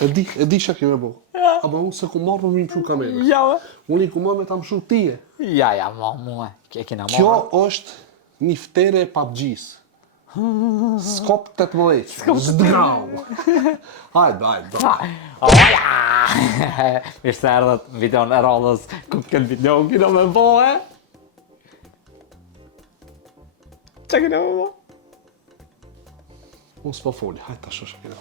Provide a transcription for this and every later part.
E di që keme bo. Aba unë se ku marrë për mi mshu kamere. Ja, Unë i ku marrë me ta mshu tije. ja, ma mua. Kena marrë. Kjo është një ftere e PUBG-s. Skop 18. Zdrau. Hajde. Oja! Mirë se erdhët videon e radhës, ku këtë video kina me bohe. Qa kina me bohe? Unë s'po foli, hajde ta shosha kene.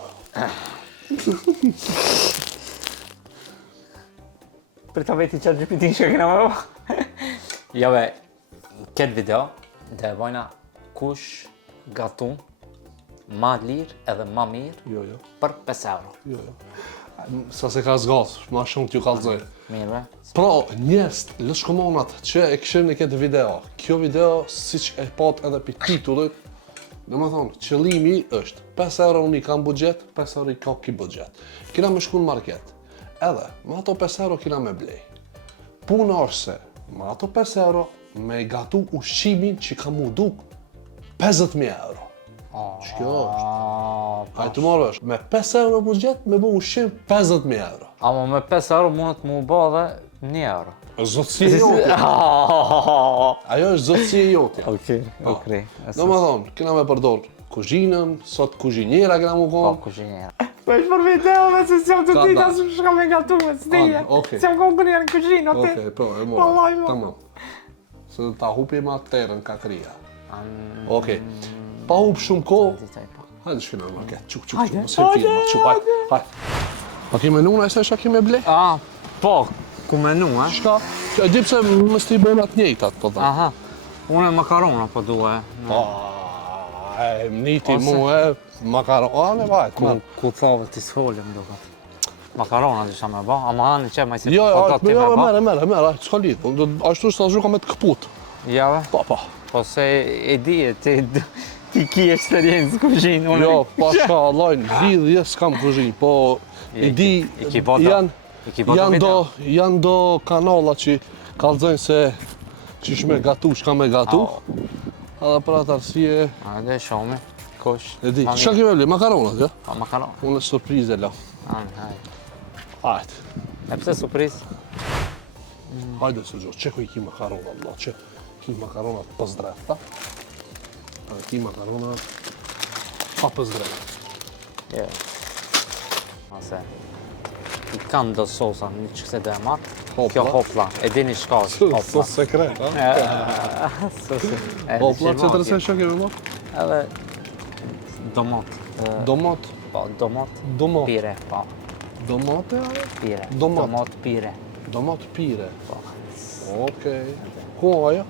Për të veti që GPT që kina me bohe. Jo be, këtë video dhe bojna kush gatun ma lirë edhe ma mirë Jo. për 5 euro. Jo. Sa se ka zgasë, ma shumë t'ju kalzoj. Mirë be? Pra, njerëz, lëshkomonat që e këshim në këtë video, kjo video, si që e pat edhe për titullit, do më thonë, qëllimi është 5 euro unë i kam budget, 5 euro i ka ki budget. Kina me shku në market, edhe, me ato 5 euro kina me blej. Puna është se, me ato 5 euro, me gatu ushqimin që ka mu duk 50.000 euro. Që kjo është? Hajtë të marrë është, me 5 euro budget, me bu ushqim 50.000 euro. Ama me 5 euro mundet mu ba dhe 1 euro. Zotësi e jotja. Ajo është zotësi e jotja. Okej. Do më thonë, kena me përdor kuzhinën, sot kuzhinjera kena mu Po, konë. kuzhinjera. Po është për video me se s'jam të Ka dita da. se shka me gatu me s'dije. Okej. S'jam konë kërë në kuzhinë, atë. Okej, po, e Vallaj, mora. mo. Tamam. Se do ta hupim atë terën ka kria. Okej. Pa hup shumë kohë, hajde shkina në market. Çuk, Hajde, mos e filma, çuk, hajde. A ki menu në e se shka ki me ble? Po, ku menu, e? Shka? E di pse mës t'i bëjnë atë njejtat, po dhe. Aha. Unë e makarona po duhe. Niti mu e makaron, ne vajtë. Ku thove t'i s'folim duket. Makarona disha me ba, ama anë që ma si Jo, do ti me ba. merë, s'ka lidhë. Ashtu s'ta zhuka me të këput. Ja, ve? Po. Po se e di e ti ki eksperiencë kuzhinë. Jo, pasha lajnë, lidhje s'kam kuzhinë, po i di, janë do kanala që kalzojnë se qish me gatu, shka me gatu. Edhe për atë arsye, Hajde, shomi, kush. e di, qa kime bli, makaronat, ja? Pa makarona. Unë e surprize la. Hajde. Hajde, E pse surpriz? hajde se gjo, që ku i ki makaronat, Allah, që ki makaronat pës drefta. Edhe ki makaronat pa pës drefta. Jo. Ase. I kanë do sosa, një që këse dhe e marrë. Hopla. Kjo hopla, e dini shka është hopla. Sos sekret, ha? Hopla, që të rëse shë kemi mo? Edhe domat. Domat, Po, domat domat, pire, po, domate, pire. Domat. Domat pire. domat pire. Po. Okej. Ku ajo?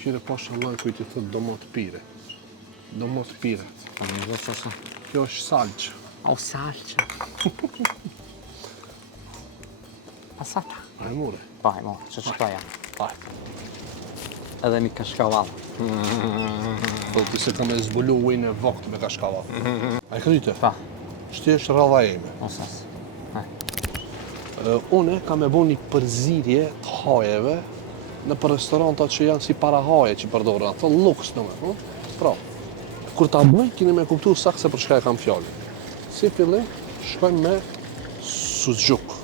Kire pasha lajnë kuj ti thët domat pire. Domat pire. Po, në do që është. Kjo është salqë. O, salqa. Pasata. A e more? Pa, i morë, që qëta janë. Hajde. Edhe një kashkavallë. Po ti se ka me zbulu ujnë e vakt me kashkava. A e kryte? Pa, Shti është radha eme. osas. Une ka me bo një përzirje të hajeve në për restoranta që janë si para haje që përdorën, ato luks në me. Pra, kur ta bëj, kini me kuptu sakse për shka e kam fjallin. Si fillim, shkojmë me suxhuk.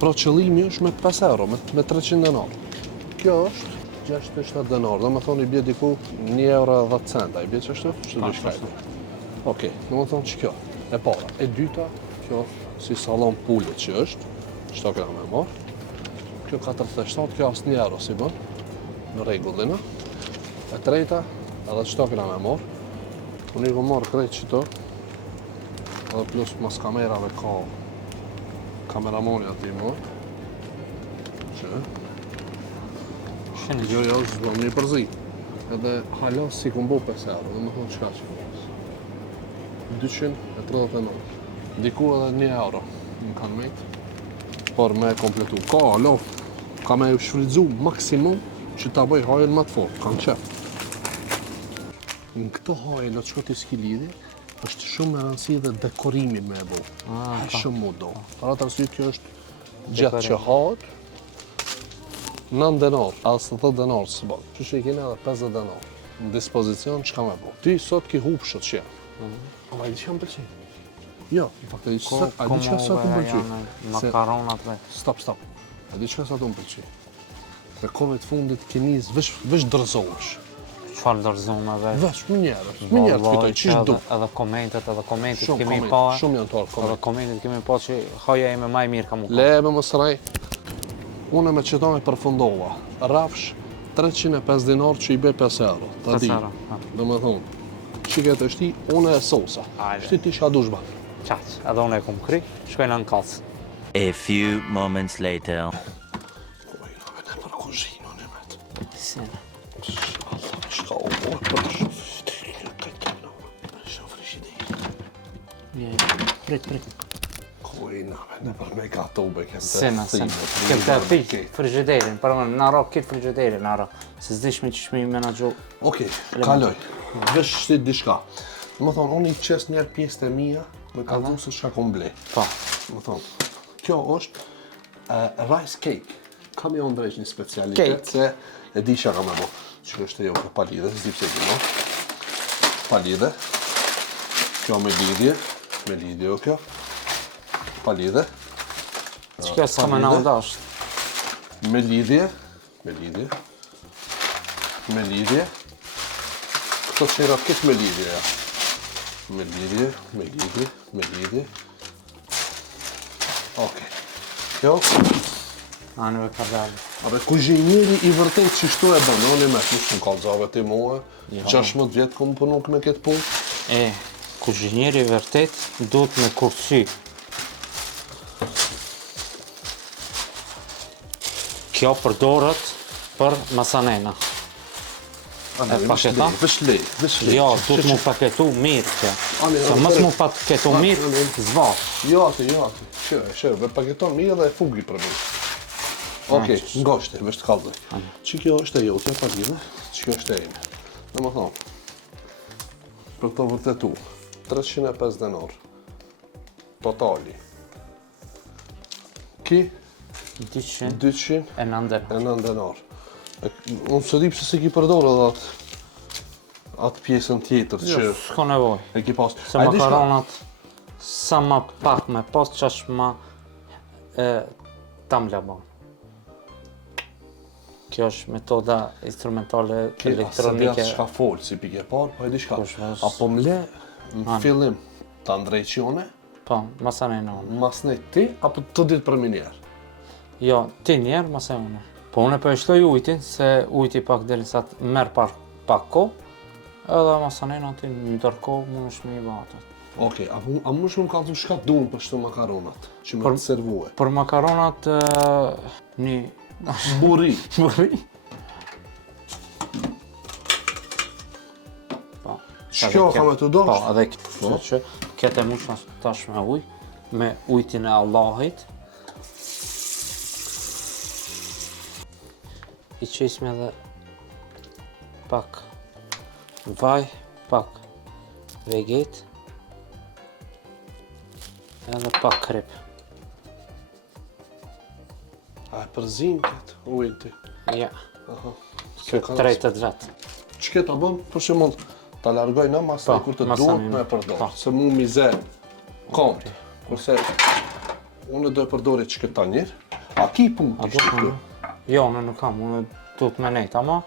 Pra qëllimi është me 5 euro, me 300 denar. Kjo është 67 denar, dhe me thonë i bje diku 1 euro 10 centa, i bje që është? Që të shkajtë. Okej, dhe me thonë që kjo, e para. E dyta, kjo si salon pullet që është, qëta këna me marë. Kjo 47, kjo asë 1 euro si bën, në regullina. E treta, edhe qëta këna me marë. Unë i ku marë krejt qëto, edhe plus mas kamerave ka kameramoni ati më. Që? Shënë Jo, zbëm një përzi. Edhe hala si ku mbo 5 euro, dhe më thonë qka që këmës. 239. Diku edhe 1 euro më kanë mejtë, por me kompletu. Ka alo, ka me shfridzu maksimum që ta bëj hajën më të fort, kanë qef. Në këto hajën, atë shko t'i s'ki lidhi, është shumë e rëndësi dhe dekorimi me e bo. Shumë mu do. Për atë arsye kjo është gjatë që hahet, 9 denar, asë 10 denar së bënë. Që që i kene edhe 50 denar në dispozicion që ka me bo. Ti sot ki hupë shët që janë. Ama i di që jam pëlqen. Jo, në fakt a di çka sa të pëlqej. Makaronat dhe. Stop. A di çka sa të pëlqej. Në kohët fundit keniz veç dorëzohesh. Çfarë dorëzome Veç më njerëz fitoj çish do. Edhe komentet Shumë kemi koment, pa. shumë janë torë Edhe koment. komentet kemi pa që haja ime më e mirë ka mu. Le me mos rrej. Unë me qëto me përfundova. Rafsh 350 dinar që i be 5 euro. Ta di. 5 euro, ha. Do me thonë. Shiket e shti, unë e sosa. Ajde. Shti ti shka dushba. Qaq, edhe unë e kum kry, shkojna në kacë. A few moments later. Kojnave ne për kuzhinë, në vetë. Sena. Allah, shka u bërë për shofrinë, Prit. Kojnave ne për me gatobe kem të Sena. Kem të pik frigiderin, për më në ro kitë frigiderin, në ro. Se zdishmi që shmi menagju. Okej, kaloj. Vesh shtit diçka. Më thonë, unë i qes njerë pjesët e mija, me kalzu se shka kom ble. Po. Më thonë, kjo është rice cake. Kam jo ndrejsh një specialitet, Cake. se e di që ka me bo. Që është e jo për palidhe, s'di pse ki mo. Palidhe. Kjo me lidhje o kjo. Palidhe. Që kjo s'ka me na udasht. Me lidhje. Këto qera këtë me lidhje, ja. Me lidhje. Okej. Kjo, Anëve ka dalë. abe kuzhinjeri i vërtet që shtu e bënë, unë i me të shumë kalzave ti mua, 16 vjetë këmë punu me këtë punë. Kuzhinjeri vërtet duhet me kursy. Kjo përdoret për masanena. paketa? Vesh lej. Jo, duhet mu paketu mirë kjo. Ani, Se ani, mos ani. mu paketu mirë, zvash. Jo ati. Shërë, ve paketon mirë dhe e fugi për mirë. Okej, ngoshte, vesh të kaldoj. Që kjo është e jotja palidhe, që kjo është e ime. Në më thonë, për të vërtetu, 305 denar. Totali. Ki 200 200 e nëndër. e 9 denar. Unë së di pse se ki përdorë edhe atë pjesën tjetër që Jo, s'ka nevoj. e ki pas. Se A e di shka? makaronat sa ma pak me pas qash ma tam labon. Kjo është metoda instrumentale elektronike. Shka folë si pike parë, po e di shka. Kush vës? Apo mle në fillim të ndrejqione, Po, masanena unë. mas ne ti, apo të ditë për minjerë. Jo, ti njerë masa unë. Po unë po e shtoj ujtin, se ujti pak deri sa të merë pak ko, edhe masanena ti në ndërko mund është me i batët. Okej, a më shumë ka të shka dunë për shto makaronat, që me të servue? Për makaronat një Buri. burri. Po. Shkjo ka me të Po, doshtë? edhe kështu që këtë e mush tash me ujë, me ujtin e Allahit. I qesme edhe pak vaj, pak veget, edhe pak krip. A e përzim këtë ujnë ti? Ja, Aha. kjo ka trejtët vetë. Që ta bëm, për që mund ta largoj në masaj Po, kur të masaj duhet me- me përdor. po. Se mu mize konti. Kurse unë do e përdori që këta njërë. A ki punë A kishtë do këtu? Jo, unë nuk kam, unë duhet me nejtë, ama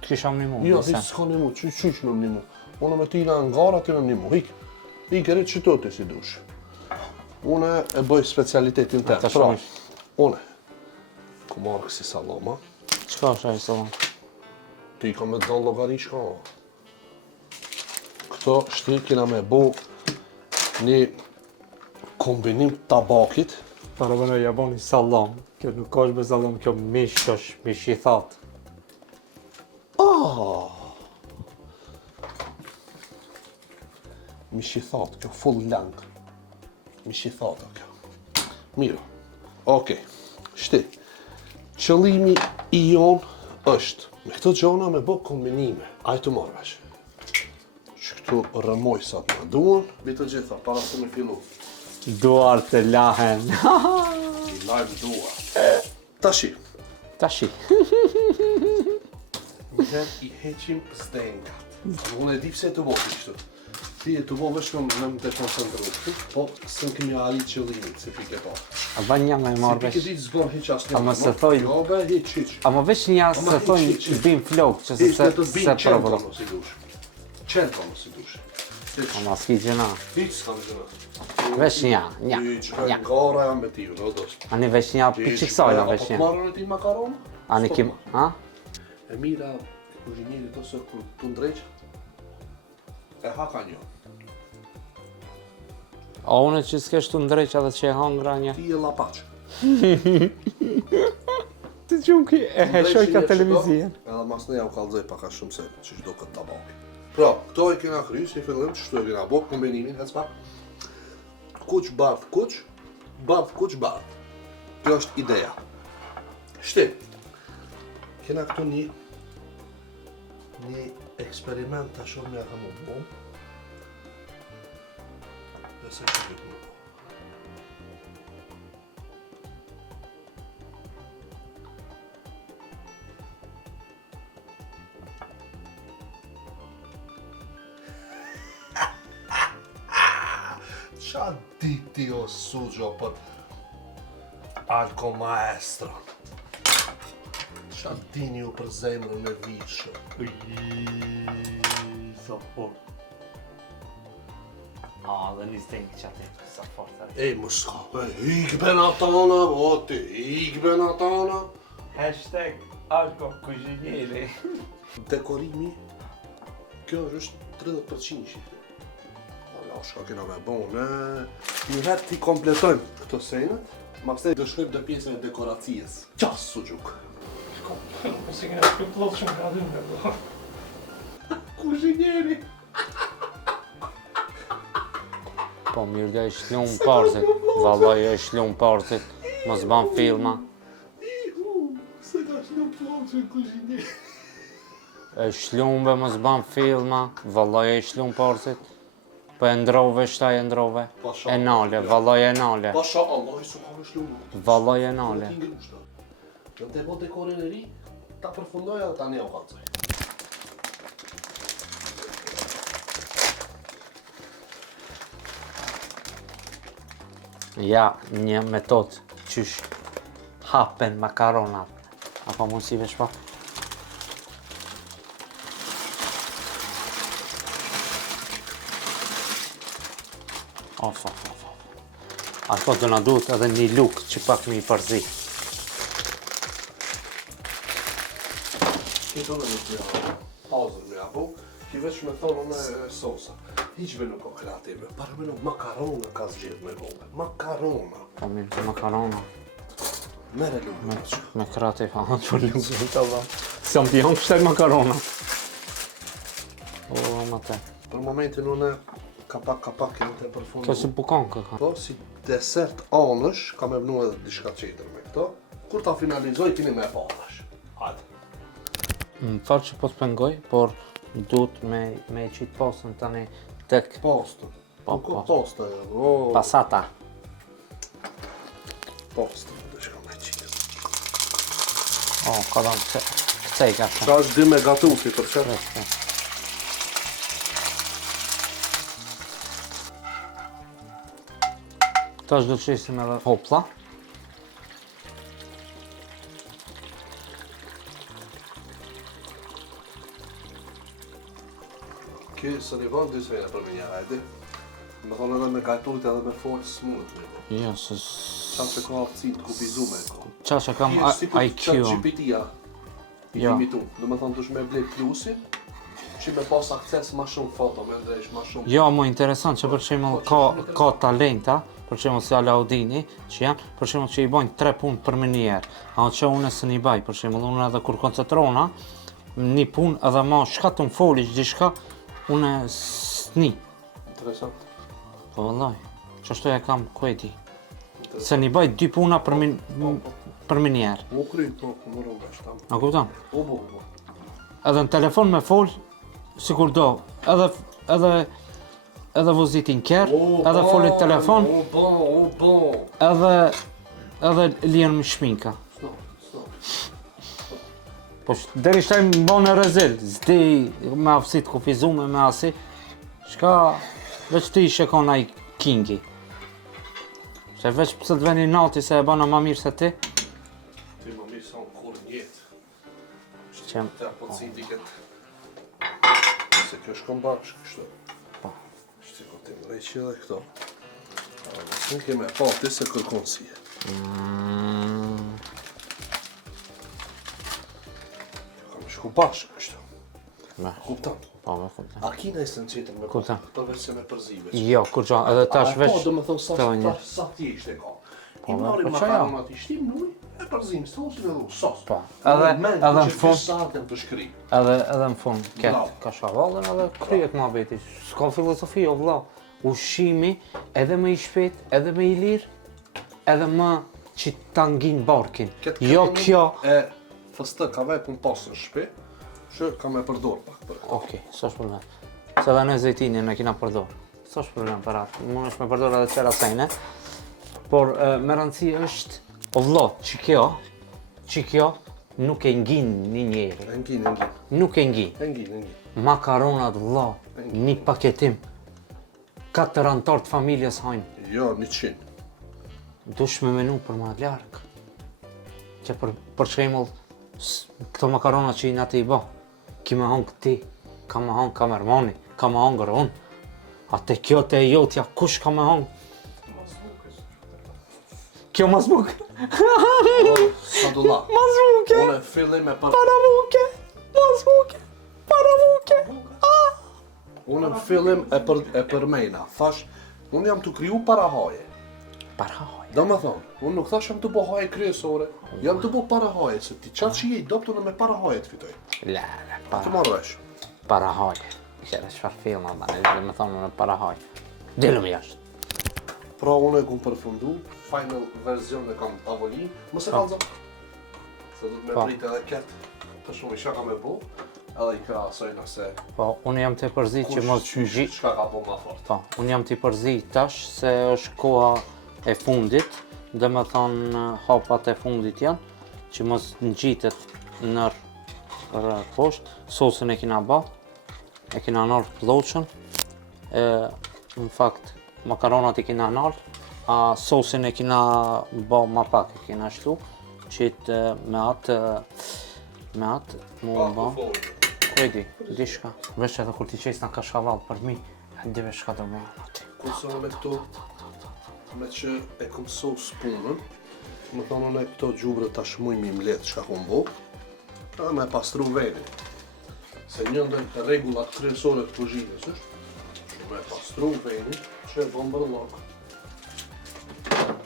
kisha më një mund. Jo, ti s'ka një mu, qysh me një mu. Unë me ti në angara, ti me një mu. Hik e rritë që të si dush. Unë e bëj specialitetin të Ata pra, shumë. unë ku marrë kësi salama, Qka është ajë salon? ti ka me të donë logari shka. Këto shti kena me bo një kombinim tabakit. Para bëna ja bani sallam. Kjo nuk është be sallam, kjo mish është, mish i thatë. Mish i thatë, kjo full lang. Mish i thatë, kjo. Mirë. Okej. Shti. Qëllimi i jonë është me këto gjona me bë kombinime. Ajë të marrë vesh. Që këtu rëmoj sa të më duhen. Bitë gjitha, para se me fillu. Duar të lahen. I live dua. Tashi. Tashi. Njëherë i heqim zdengat. Unë e di pse të voti kështu. Ti e të bo vesh në të koncentru, po së në kemi arrit qëllimit, se pike pa. A ban një me marrë Se pike vesh. ditë zbon hiq asë një. Ama se thoj- Jo be, hiq. A më vesh një se thonë bim flok, që se Hiq të të se binë qentra provë. më si dush. Qentra më si dush. Ama s'ki gjëna. Hiq s'kam gjëna. Vesh një. Hiq, gara jam me tiju, në dost. Ani vesh një piqiksojna vesh Po një. marrën e ti makaron? Ani kim, ha? E mira, e kuzhinjeri të se kur të ndreq, e haka një. A une që s'kesh të ndreqa dhe që e hangra një? Ti e lapaq. Të gjunki e heshoj ka televizien. Edhe mas neja u kalzoj paka shumë se që do këtë tabaki. Pra, këto e kena kry, si fillim, qështu e kena bo, kombinimin, hecpa. Kuq, bardh, kuq, bardh, kuq, bardh. Kjo është ideja. Shtim. Kena këtu një eksperiment të shumë një ka më bo. Dhe se që këtë më bo. Qa diti o sugjo për Alko Maestro? Qa dini ju për zemrën e vishë? Sa fort. A, dhe një stingi që ati, sa fort ari. Ej, më s'ka, ik bena tana, voti, ik bena tana. Hashtag Alko Kuzhinjeri. Dekorimi, kjo është 30%. Ola, shka kena me bon, një herë ti kompletojmë këto sejnët, mas te dëshkojmë dhe pjesën e dekoracijës. Qas su gjuk. Po si kena shpër plot shumë ka dhëmë dhe. Kuzhinjeri. Po mirë dhe e shlum parzit, vallaj e shlum parzit, mos ban filma. Se ka shlu plot që kuzhinjeri. E shlumbe mos ban filma, vallaj e shlum parzit. Po e ndrove, shtaj e ndrove. Pasha. E nale, vallaj e nale. Pasha Allah, su ka me shlu. Vallaj e nale. Në të bo dekorin e ri, ta përfundoj edhe tani o kalcoj. Ja, një metod qysh hapen makaronat. Apo mund si vesh pa? Of. Ato do na duhet edhe një luk që pak me i përzi. Kito në një të pauzër me apo, ki veç me thonë në sosa. Hiqbe nuk o kreative, parë me nuk makarona ka zgjedh me gove. Makarona. Po mirë, makarona. Mere lumë me që. Me krate fa, që lukë të të dha. Se më t'jam kështet makarona. O, ma te. Për momentin unë kapak kemi të përfundu. Kjo si bukon ka. Po, si desert anësh, ka me vnu edhe diçka qeter me këto. Kur ta finalizoj, kini me panash. Hajde. Më farë që po të pengoj, por duhet me qitë postën tani tek Postën. Po, Nuk o po. posta e, o. pasata. Postën, dhe shka me qitë. O, ka da cej ka të. Qa është dy me gatufi për që? Këta është do të qesim edhe hopla. Kjo së një vënd dy sejnë për me një hajdi. Me thonë edhe me gajturit edhe me forë smut me bo. Jo, se... Qa që ka aftësit kufizu me ko. Qa që kam Kjo është si kur IQ. ChatGPT-a i Jo. kimi tu. Do me thonë dush me blej plusin, që me pas akces ma shumë foto, me ndrejsh ma shumë. Jo, më interesant që për shembull ka talenta, për shembull si Alaudini, që janë, për shembull që i bojnë 3 punë për me njerë. A që unë së një baj, për shembull, unë edhe kur koncentrona, një punë edhe ma shka të më foli që diçka, unë s'ni. Interesant. Po vëllaj, që ashtu e kam kueti. Se një baj 2 puna për me njerë. U kry, po, më rrën vesh tam. A kupton? U bo. Edhe në telefon me fol, sikur do, edhe vozitin kërë, edhe folit telefon, O bo. edhe lijen me shminka. Sno. Po deri shtaj më bane rezil, zdi me aftësit kufizume me asi, Shka veç ti shekon ai kingi. Se veç pse të veni nati se e bana ma mirë se ti. Ti më mirë sa unë kur njetë. Qem, Te apotësin t'i këtë. Se kjo shkon bashkë, kështu. Po. Shti ko ti më rejqi edhe këto. Në keme pa ti se kërkon si e. Kam shku bashkë, kështu. me, Kuptan. po me kuptem. A kina e së në qitër me Kuptan. përveç se me përzive. Jo, kur gjo, edhe tash Po, veç do me thonë të një. sa ti ishte ka. I Po, marim po, qaja? makaronat i shtim në ujë, e përzim, së thosin edhe u sos. Po, edhe në fund, Satën për shkri. edhe në fund, ket Bravo. kashavallën edhe kryet ma beti. S'ka filozofi, o vlla. Ushqimi, edhe më i shpejt, edhe më i lirë, edhe më që ta ngin barkin. Jo kjo. E fëstë ka vaj pun pasë në shpe, që ka me përdor pak për këto. Okej, s'është problem. Se edhe në zejtinin e kina përdor. S'është problem për atë. Mund është me përdor edhe qera sejne. Por me rëndësi është, o vlla, që kjo nuk e ngin një njeri. Engin. Nuk e ngin. Engin. Makaronat vlla, një paketim. 4 antar të familjes hajnë. Jo, 100. Dush me menu për ma larg. Që për shembull, këto makarona që i nati i bo, ki me hongë ti, ka me hongë kamermani, ka me hongër unë. A te kjo te jotja, kush ka me hongë? Kjo mazbuk. Sa do la. Mazbuke, Unë fillim me për... parabuke, mazbuke, parabuke. Unë fillim e përmejna. Thash, unë jam të kriju para haje. Parahoj. Do me thonë, unë nuk thash jam të bo haje kryesore, jam të bo para haje, se ti qatë që je i doptu në me para haje të fitoj. La, Të marrë vesh. parahoj. Qere çfarë filma bane, dhe me thonë në parahoj. Dilëm jashtë. Pra unë e ku përfundu, final version e kam tavolin, mëse kalza. Se du të me Po. prit edhe ketë, të shumë i shaka me bo, edhe i krasojna se Po, unë jam të përzi që mos qysh, shka ka bo ma fort. Po, unë jam t'i përzi tash se është koha e fundit, dhe me thonë hapat e fundit janë, që mos ngjitet nër poshtë, sosën e kina ba, e kina nërë ploqën, në fakt makaronat i kina nërë, a sosin e kina ba ma pak e kina shtu, që me atë mu ba. Kujdi, di shka, veç edhe kur ti qes në kashkavall për mi, ndive shka do me janë ati. Kurse me këto, me që e kom sos punën, më thonë unë e këto gjubre tash muj mi mletë shka kom bo, edhe me pastru venin. Se një ndër regullat kryesore të kuzhinës është, me pastru venin që e bon bërllok.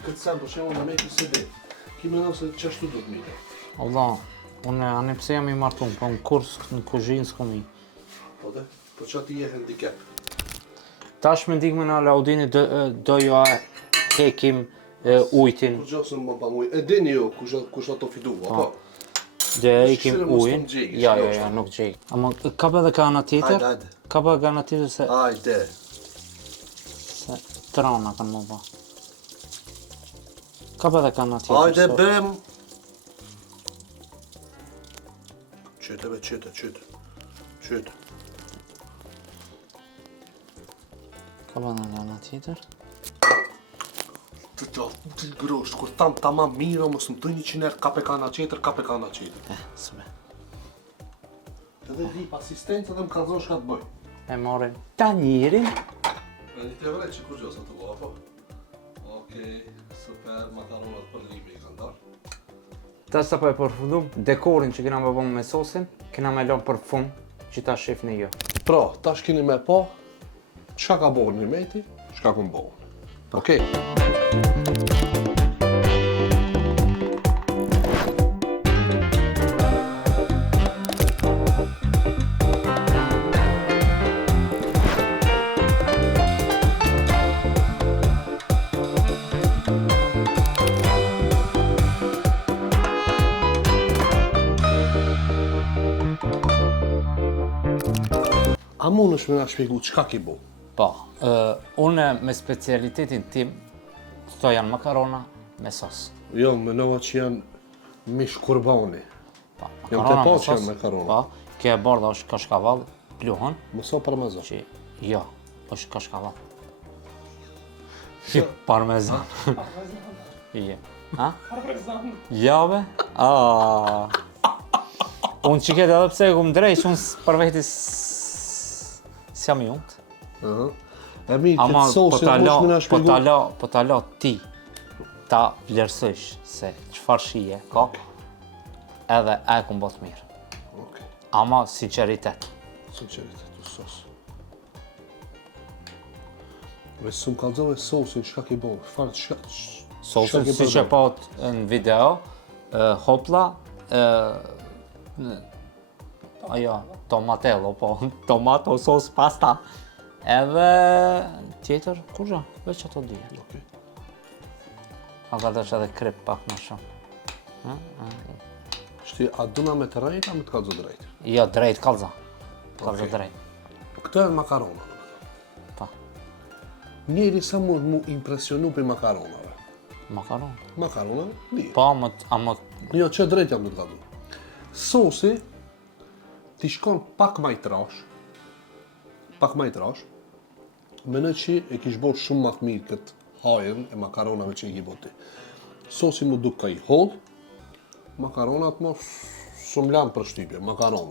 Këtë sen për shemë në me kësi dhe, ki me nëse qështu do të mire. Allah, unë anë pse jam i martun, po në kurs në kuzhinë s'kom i. Po dhe, po që ati je handicap. Tash me ndikme në Alaudini do jo a hekim ujtin, Kur gjosë në më pa muj, e dini jo kush ato fidu, apo? dhe hekim Shqire mos ujin. të m'gjegi, Ja, s'ka ja, është. ja, nuk gjej. Ama ka edhe ka ana tjetër? Hajde. Ka edhe ka ana tjetër se Hajde. trana kanë më ba. Ka edhe ka ana tjetër. Hajde se- bem. Qyte be, qyte. Ka edhe ana tjetër. Të të grosht, kur tam tamam mirë, mos më të 100 herë kape kana qetër. Sëbe. Edhe di asistencë dhe më kalzon shka të bëj. E marrim tanjirin. E një të vrej që kur gjosa të bëha, po? Okej, super, makaronat për limi i kanë darë. Ta sa po e përfundum, dekorin që kena me bëmë me sosin, kena me lënë për fund që ta shifni jo. Pra, tash keni me po, çka ka bëhur një meti, çka ku bëhur. Okej. A mund është me nga shpjegu çka ki bo? Po, unë me specialitetin tim, këto janë makarona me sos. Jo, menova që janë mish kurbani. Po, Jam makarona të po me që sos. janë makarona. Po, kjo e bardha është kashkavall, pluhon, Mëso parmezan. që jo, është kashkava. Parmezan. Je. Ha? Parmezan. Jave? Unë që këtë edhe pse e kumë drejsh, unë për veti s'jam i unë. E mirë, Ama këtë sosin, mosh më na shpjegu. po ta ti ta vlerësojsh se çfarë shije ka, edhe e kumë botë mirë. Okej, Ama sinqeritet. sinqeritet, u sos. Ve s'u kallzove sosin, çka ke bo? Çfarë çka? Sosin ke si që përdor? po në video, hopla, ajo, tomatello, po, tomato sos pasta. Edhe tjetër, kur gjo, veç ato dhije. Okej. A ka dësh edhe krip pak më shumë. Shti, a duna me të rejt, a me të kallzo drejt? Jo, drejt, kalza. Kalza Okej. drejt. Këto e makarona. Pa, Njeri sa mund mu impresionu për makaronave. makaron. Makarona, li. Po, ama Jo, që drejt jam du të kalzu. Sosi, ti shkon pak ma i trash, mene që e kish bërë shumë ma të mirë këtë hajën e makaronave që i ki boti. Sosi mu duk ka i holl, makaronat mo shumë lanë për shtypje, makarona.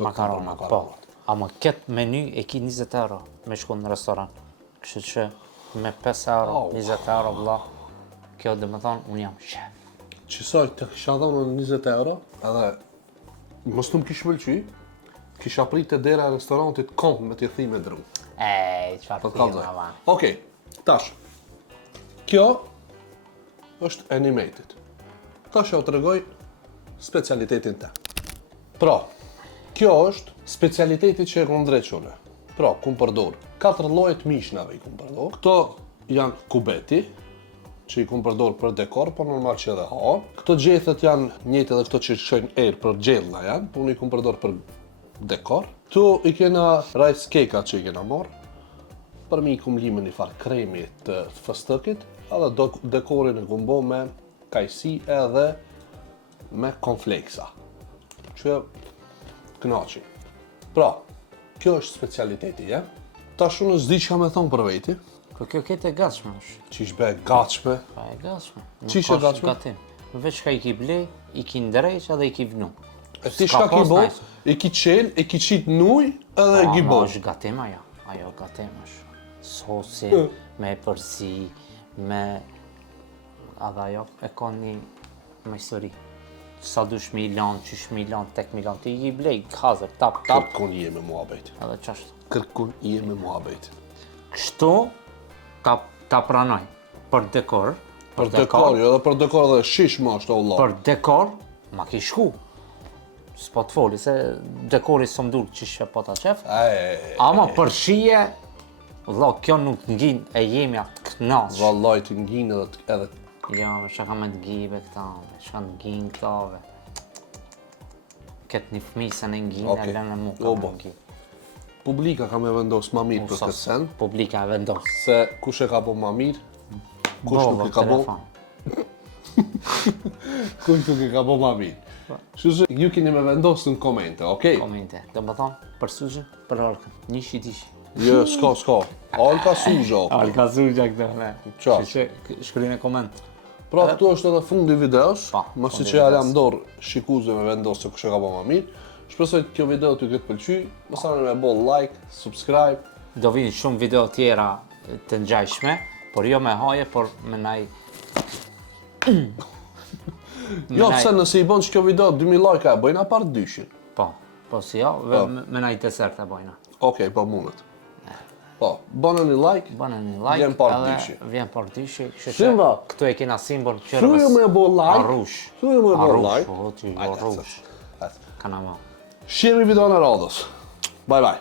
makarona, po. Ama këtë meny e ki 20 euro me shku në restoran. Kështu që me 5 euro, Au. 20 euro, vlla, kjo dhe me thonë, unë jam shef. Qësaj të kisha dhonë në 20 euro, edhe mos të më kishë pëlqy, kisha prit të dera e restorantit kom me t'je thi me dru. Qfarë Po të firma, kalzoj. va. Okej, tash. Kjo është animated. Tash ja u tregoj specialitetin te. Pra, kjo është specialiteti që e kom dreqone. Pra, kum përdor 4 lloje të mishnave i kum përdor. Këto janë kubeti, që i kum përdor për dekor, por normal që edhe ha. Këto gjethet janë njëjtë edhe këto që shkojnë erë për gjellna janë, por unë i kum përdor për dekor. Tu i kena rice cake që i kena marrë. Për mi i kum limë një farë kremi të fëstëkit, edhe dekorin e kum bo me kajsi edhe me konfleksa, që kënaqi. Pra, kjo është specialiteti, ja? Tash unë s'di çka me thonë për veti, Po kjo këtë e gatshme është. që ishbe gatshme. Pa e gatshme. Nuk Qish ka e gatshme? gatim. Veç ka i ki blej, i ki ndrejq edhe i ki vnu. E ti S'ka shka ki pas bo, najs. i ki qel, i ki qit nuj edhe e ki bo. Ama është gatim ajo. Ajo gatim është. Sosi, me e përzi, me... Edhe ajo e ka një me histori. Sa dush mi lan, qysh mi lan, tek mi lan, ti i ki blej, hazër, tap, tap, Kërkun je me muhabet. edhe qashtu. Kërkun je me muhabet. Kështu, ta pranoj. Për dekor, Për dekor, jo edhe për dekor edhe shish ma është Allah. për dekor, ma ki shku. S'po të foli, se dekori së mdull që shë po ta qef. Ama për shije, vëlla, kjo nuk ngin e jemi atë knaq. Vallaj të nginë edhe Jo, me që ka me të gibe këta, me që ka të ngin këta, ve. Këtë një fmi se në ngin Okej. e lënë mu ka O, me bo. ngin. publika ka me vendos ma mirë për këtë sen, Publika e vendos. se kush e ka bo ma mirë, kush nuk e ka bo, kush nuk e ka bo ma mirë. Shuzë, ju keni me vendos në komente, okej? Komente. Do më thonë, për suzhin, për orkën. Një shitishi. Jo, s'ka. Alka sujo. Alka suzha këtë, ne. Qartë. Që shkruajnë në koment. Pra, këtu është edhe fundi videos, Pa, mos fundi që ja videos. lam dorë shikuesve me vendos se kush e ka bo ma mirë. Shpresoj të kjo video t'ju këtë pëlqy, mos harroni me bo like, subscribe. Do vinë shumë video tjera të ngjajshme, por jo me haje, por me naj... Jo, pse nëse i bën që kjo video 2000 like e bëjna par dyshin. Po si jo, me naj desert e bojna. Okej, po mundet. Po, bënë një like, Bënë një like, Vjen par dyshi. Vjen par dyshi, kështu që Simba. këtu e kena simbol thuju me bo like, Arrush. thuju me bo Arrush, like. po ti Hajde, arrush. hajde. Kana ma. Shihemi video në radhës. Bye bye.